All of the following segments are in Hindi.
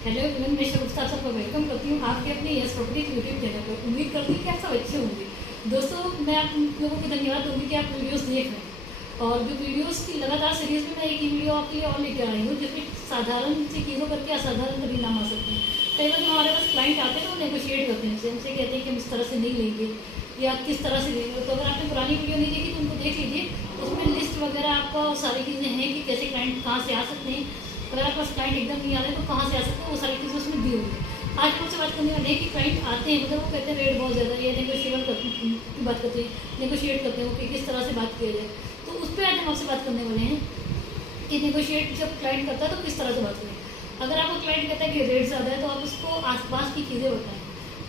हेलो एवरीवन, मैं शगुफ्ता सबको वेलकम करती हूँ आपके अपने यस प्रॉपर्टी यूट्यूब चैनल पर। उम्मीद करती हूँ कि आप सब अच्छे होंगे। दोस्तों, मैं आप लोगों को धन्यवाद दूँगी कि आप वीडियोस देख रहे हैं। और जो वीडियोस की लगातार सीरीज में मैं एक ही वीडियो आपके लिए और लेकर आई हूँ, जिसमें साधारण सी चीज़ों करके असाधारण कभी नाम आ सकते हैं। कई बार जब हमारे पास क्लाइंट आते हैं तो वो नेगोशिएट करते हैं, हमसे कहते हैं कि हम इस तरह से नहीं लेंगे या किस तरह से लेंगे। तो अगर आपने पुरानी वीडियो नहीं देखी तो उनको देख लीजिए, उसमें लिस्ट वगैरह आपका सारी चीज़ें हैं कि कैसे क्लाइंट कहाँ से आ सकते हैं। अगर आपके पास क्लाइंट एकदम नहीं आ रहे तो कहाँ से आ सकते हैं, वो सारी चीज़ें उसमें दी हुई है। आज हम आपसे बात करने वाले हैं कि क्लाइंट आते हैं, मतलब वो कहते हैं रेट बहुत ज़्यादा है, या नेगोशिएबल की बात करते हैं, नेगोशिएट करते हैं वो कि किस तरह से बात किया जाए। तो उस पर आज हम आपसे बात करने वाले हैं कि नेगोशिएट जब क्लाइंट करता है तो किस तरह से बात करें। अगर आपका क्लाइंट कहता है कि रेट ज़्यादा है तो आप उसको आसपास की चीज़ें बताएं,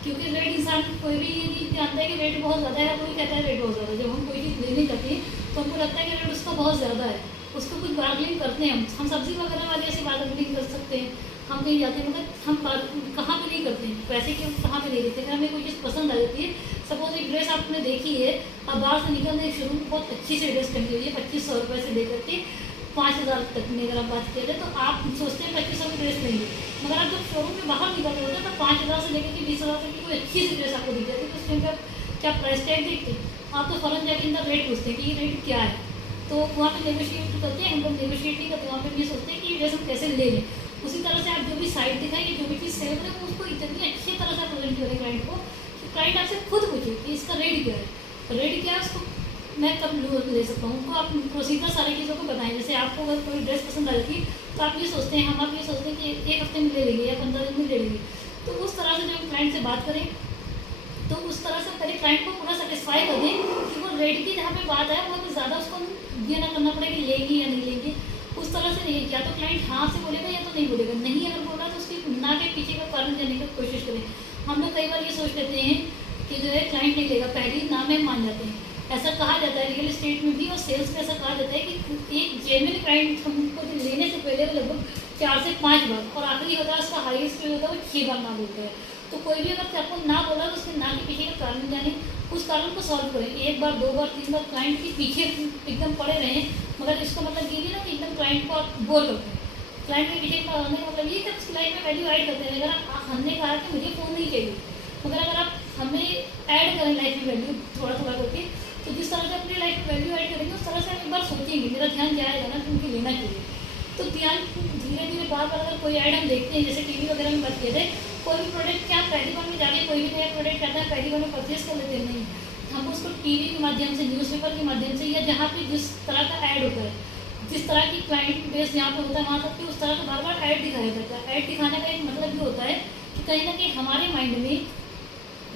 क्योंकि रेट इंसान कोई भी ये नहीं जानता है कि रेट बहुत ज़्यादा है, कोई कहता है रेट बहुत ज़्यादा है। जब हम कोई चीज़ लेने जाते हैं तो हमको लगता है कि रेट उसका बहुत ज़्यादा है, उसको कुछ बार्गेनिंग करते हैं। हम सब्ज़ी वगैरह वाले ऐसे बार्गेनिंग कर सकते हैं, हम कहीं जाते हैं, मगर हम कहाँ पे नहीं करते हैं, पैसे की कहाँ पे नहीं देते। अगर हमें कोई चीज़ पसंद आ जाती है, सपोज एक ड्रेस आपने देखी है, अब बाहर से निकलने शुरू में बहुत अच्छी सी ड्रेस टंगी हुई है 2500 रुपये से लेकर के 5000 तक में अगर आप बात किया जाए, तो आप सोचते हैं 2500 की ड्रेस लेंगे, मगर आप जब शोरूम में बाहर निकल रहे होते हैं तो 5000 से लेकर के 20,000 तक की कोई अच्छी सी ड्रेस आपको दिख जाती है। तो उसमें आप क्या प्राइस टैग देखते हैं, आप तो फ़ौरन जाके इनका रेट पूछते हैं कि ये रेट क्या है। तो वहाँ पे नेगोशिएट करते हैं, हम लोग नेगोशिएट नहीं करते, वहाँ पे ये सोचते हैं कि ये ड्रेस हम कैसे ले लें। उसी तरह से आप जो भी साइट दिखाएंगे, जो भी चीज़ सेल करें, वो उसको इतनी अच्छी तरह से प्रेजेंट करें क्लाइंट को कि क्लाइंट आपसे खुद पूछे कि इसका रेट क्या है, रेट क्या है, उसको मैं कब ले सकता हूँ। उनको आप प्रोसीजर सारी चीज़ों को बताएं। जैसे आपको अगर कोई ड्रेस पसंद आ जाती है तो आप ये सोचते हैं, हम आप ये सोचते हैं कि एक हफ्ते में ले लेंगे या 15 दिन में ले लेंगे। तो उस तरह से जब हम क्लाइंट से बात करें तो उस तरह से पहले क्लाइंट को पूरा सेटिस्फाई कर दें कि वो रेट की जहाँ पे बात है वहाँ पे ज़्यादा उसको ये ना करना पड़े कि लेंगी या नहीं लेंगी। उस तरह से नहीं, या तो क्लाइंट हाँ से बोलेगा या तो नहीं बोलेगा। नहीं अगर बोल रहा तो उसकी ना के पीछे का कारण जानने की कोशिश करें। हम लोग कई बार ये सोच लेते हैं कि जो है क्लाइंट नहीं लेगा, पहले ही ना में मान जाते हैं। ऐसा कहा जाता है रियल एस्टेट में भी और सेल्स में ऐसा कहा जाता है कि एक जेन्युइन क्लाइंट हमको लेने से पहले वो लगभग 4 से 5 बार, और आखिरी होता है उसका हाईएस्ट होता है वो 6 बार ना बोलते हैं। तो कोई भी अगर आपको ना बोला तो उसके ना के पीछे का कारण जाने, उस कारण को सॉल्व करें। 1 बार 2 बार 3 बार क्लाइंट के पीछे एकदम पड़े रहें, मगर इसका मतलब ये नहीं ना कि एकदम क्लाइंट को आप बोर करते हैं। क्लाइंट के पीछे का मतलब ये कि उसकी लाइफ में वैल्यू ऐड करते हैं। अगर हमने कहा कि मुझे फ़ोन नहीं चाहिए, मगर अगर आप हमें ऐड करें लाइफ में वैल्यू थोड़ा थोड़ा करके, तो जिस तरह से अपनी लाइफ में वैल्यू ऐड करेंगे उस तरह से हम एक बार सोचेंगे, मेरा ध्यान जाएगा ना कि मुझे लेना चाहिए। तो ध्यान धीरे धीरे बार बार अगर कोई ऐड हम देखते हैं, जैसे टीवी वगैरह में बात किए थे, कोई भी प्रोडक्ट क्या पहली बार में जाके कोई भी नया प्रोडक्ट आता है पहली बार में परचेज कर लेते हैं, नहीं। हम उसको टीवी के माध्यम से, न्यूज़पेपर के माध्यम से, या जहाँ पे जिस तरह का ऐड होता है, जिस तरह की क्लाइंट बेस जहाँ पे होता है वहाँ तक कि उस तरह का बार बार ऐड दिखाया जाता है। ऐड दिखाने का एक मतलब ये होता है कि कहीं ना कहीं हमारे माइंड में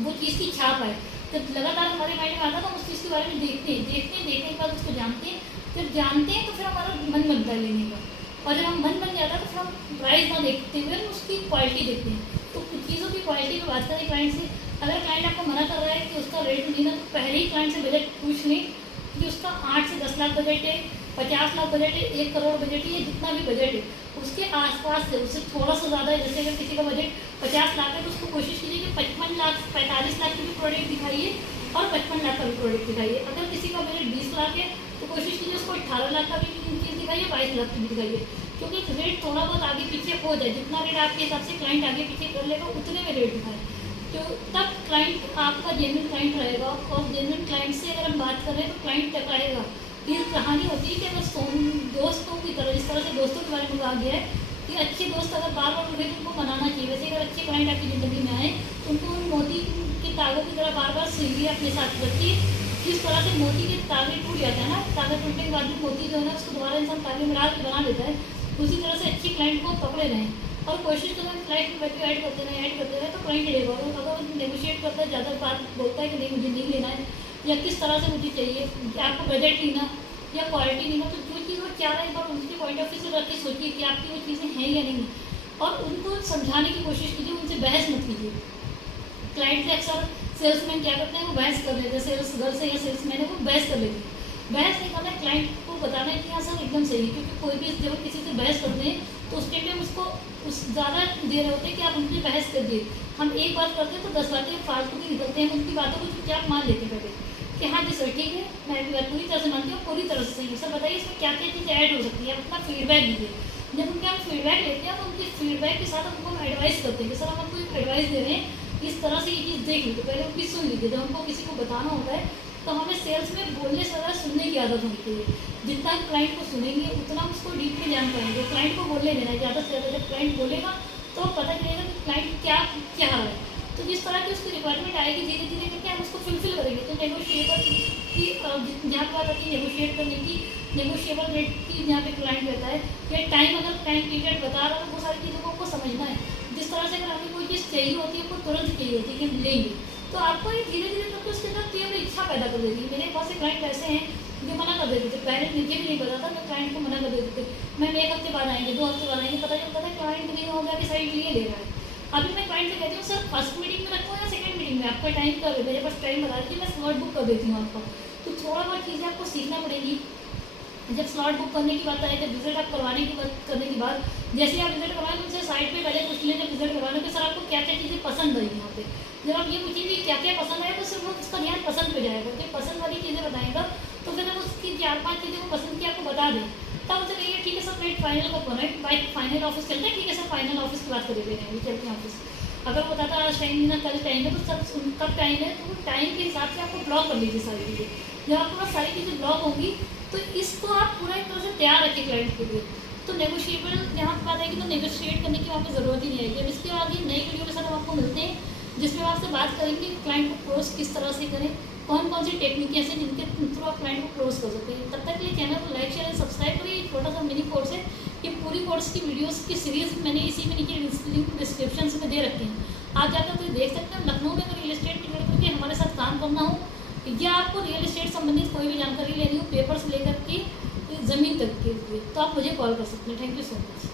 वो चीज़ की छाप आए। जब लगातार हमारे माइंड में आता है तो हम उस चीज़ के बारे में देखने के बाद उसको जानते हैं। जब जानते हैं तो फिर हमारा मन बनता है लेने का, और जब हम मन बन जाता है तो फिर हम प्राइस ना देखते हुए हम उसकी क्वालिटी देखते हैं। तो कुछ चीज़ों की क्वालिटी में बात करें क्लाइंट से, अगर क्लाइंट आपको मना कर रहा है कि उसका रेट नहीं ना, तो पहले ही क्लाइंट से बजट पूछ लें कि उसका 8 से 10 लाख बजट है, 50 लाख बजट है, 1 करोड़ बजट है, जितना भी बजट है उसके आसपास से, उससे थोड़ा सा ज़्यादा है। जैसे अगर किसी का बजट 50 लाख है तो उसको कोशिश कीजिए कि 55 लाख 45 लाख की भी प्रोडक्ट दिखाइए और 55 लाख का भी प्रोडक्ट दिखाइए। अगर किसी का बजट 20 लाख है तो कोशिश कीजिए उसको 18 लाख का भी चीज़ दिखाइए, 22 लाख की भी दिखाइए, क्योंकि रेट थोड़ा बहुत आगे पीछे हो जाए, जितना रेट आपके हिसाब से क्लाइंट आगे पीछे कर लेगा उतने में रेट दिखाए, तो तब क्लाइंट आपका जेन्युइन क्लाइंट रहेगा। और जेन्युइन क्लाइंट से अगर हम बात करें तो क्लाइंट तक आएगा। ये कहानी होती है कि अगर दोस्तों की तरह, जिस तरह से दोस्तों के बारे में कहा गया है कि अच्छे दोस्त अगर बार बार उठे तो उनको मनाना चाहिए। वैसे अगर अच्छे क्लाइंट आपकी ज़िंदगी में आए तो उनको उन मोती के तागों की तरह बार बार सिलिए अपने साथ रखिए। जिस तरह से मोती के तागे टूट जाते हैं ना, तागे टूटने के बाद भी मोती जो है ना उसको दोबारा इंसान तागे में डाल के बना देता है, उसी तरह से अच्छी क्लाइंट को पकड़े रहें और कोशिश करें क्लाइंट में वैल्यू ऐड करते रहे तो क्लाइंट लेगा। और अगर वो नेगोशिएट करता है, ज़्यादा बात बोलता है कि नहीं मुझे नहीं लेना है या किस तरह से मुझे चाहिए, आपको बजट लेना या क्वालिटी लेना, तो जो चीज़ वो चाह रहा है एक बार उनके पॉइंट ऑफ व्यू से रख के सोचिए कि आपकी वो चीज़ें हैं या नहीं, और उनको समझाने की कोशिश कीजिए, उनसे बहस मत कीजिए। क्लाइंट से अक्सर सेल्समैन क्या करते हैं, वो बहस कर लेते हैं, सेल्स गर्ल से या सेल्समैन है वो बहस कर लेते हैं। बहस नहीं करना, क्लाइंट को बताना है कि हाँ सर एकदम सही है, क्योंकि कोई भी जब किसी से बहस करते हैं तो उस टाइम में उसको उस ज़्यादा दे रहे होते हैं कि आप उनसे बहस कर दिए। हम एक बात करते हैं तो 10 बातें फालतू की निकलते हैं, उनकी बातों को चुपचाप मान लेते हैं पहले कि हाँ जी सर ठीक है, मैं भी बात पूरी तरह से मानती हूँ, पूरी तरह से सही है। सर बताइए इसमें क्या क्या चीज़ ऐड हो सकती है, आप अपना फीडबैक दीजिए। जब उनके हम फीडबैक लेते हैं तो उनकी फीडबैक के साथ हमको हम एडवाइस करते हैं कि सर हम आपको एक एडवाइस दे रहे हैं, इस तरह से ये चीज़ देख लीजिए, पहले उनकी सुन लीजिए। जब हमको किसी को बताना होता है तो हमें सेल्स में बोलने से ज़्यादा सुनने की आदत होनी चाहिए। जितना क्लाइंट को सुनेंगे उतना हम उसको डीपली जान पाएंगे। क्लाइंट को बोलने देना है ज़्यादा से ज़्यादा, जब क्लाइंट बोलेगा तो पता चलेगा कि क्लाइंट क्या चाह रहा है। तो जिस तरह की उसकी रिक्वायरमेंट आएगी धीरे धीरे करके हम उसको फुलफिल करेंगे। तो नेगोशिएबल की जहाँ पर बात आती है नेगोशिएट करने की, नेगोशिएबल रेट की जहाँ पे क्लाइंट रहता है, या टाइम अगर टाइम पीरियड बता रहा है तो वो सारी चीज़ों को आपको समझना है। जिस तरह से अगर हमें कोई चीज़ चाहिए होती है, आपको तुरंत चाहिए होती है कि हम लेंगे, तो आपको ये धीरे धीरे करके उसके अंदर तीव्र इच्छा पैदा कर देती है। मेरे बहुत से क्लाइंट ऐसे हैं जो मना कर देते थे, पहले मुझे भी नहीं पता था, मैं क्लाइंट को मना कर देते थे, मैम 1 हफ्ते बाद आएंगे, 2 हफ्ते बाद आएंगे, पता चलता था क्लाइंट नहीं हो गया कि साइड लिए ले रहा है। अभी मैं क्लाइंट से कहती हूँ सर फर्स्ट मीटिंग में रखो या सेकंड मीटिंग में, आपका टाइम कब है, मेरे पास टाइम बता दीजिए, मैं स्लॉट बुक कर देती हूँ आपको। तो थोड़ा बहुत चीज़ें आपको सीखना पड़ेगी। जब स्लॉट बुक करने की बात आए, जब विजिट आप करवाने की बात करने के बाद, जैसे आप विजिट करवाएं तो उनसे साइट पे पहले पूछ लें, जब विजिट करवाने के सर आपको क्या क्या चीज़ें पसंद आई यहाँ पे। जब आप ये पूछेंगे क्या क्या पसंद आया तो सिर्फ वो उसका ध्यान पसंद पे जाएगा, कि पसंद वाली चीज़ें बताएगा तो फिर हम उसकी 4-5 चीज़ें वो पसंद की आपको बता दें, तब उसे कहिए ठीक है सर रेट फाइनल कब करना है, बाइक फाइनल ऑफिस चलते हैं, ठीक है सर फाइनल ऑफिस की बात कर लेते हैं, चलते हैं ऑफिस। अगर वो बताता आज टाइम नहीं ना कल टाइम है, तो सब कब टाइम है तो टाइम के हिसाब से आपको ब्लॉक कर लीजिए सारी चीज़ें। जब आपके पास सारी चीज़ें ब्लॉक होंगी तो इसको आप पूरा एक तरह से तैयार रखिए क्लाइंट के लिए। तो नेगोशिएबल जहाँ पर बात आएगी तो नेगोशिएट करने की वहाँ पर ज़रूरत ही नहीं आएगी। अब इसके आगे नई वीडियो के साथ हम आपको मिलते हैं, जिसमें आपसे बात करेंगे क्लाइंट को क्लोज किस तरह से करें, कौन कौन सी टेक्निक ऐसे जिनके थ्रू आप क्लाइंट को क्लोज कर सकते हैं। तब तक के लिए चैनल को लाइक शेयर एंड सब्सक्राइब करिए। एक छोटा सा मिनी कोर्स है, ये पूरी कोर्स की वीडियोस की सीरीज मैंने इसी में नीचे लिंक डिस्क्रिप्शन में दे रखे हैं, आप जाकर तो देख सकते हैं। लखनऊ में अगर रियल एस्टेट की रिलेटेड करके हमारे साथ काम करना हो या आपको रियल एस्टेट संबंधित कोई भी जानकारी लेनी हो, पेपर्स लेकर के ज़मीन तक के लिए, तो आप मुझे कॉल कर सकते हैं। Thank you so much.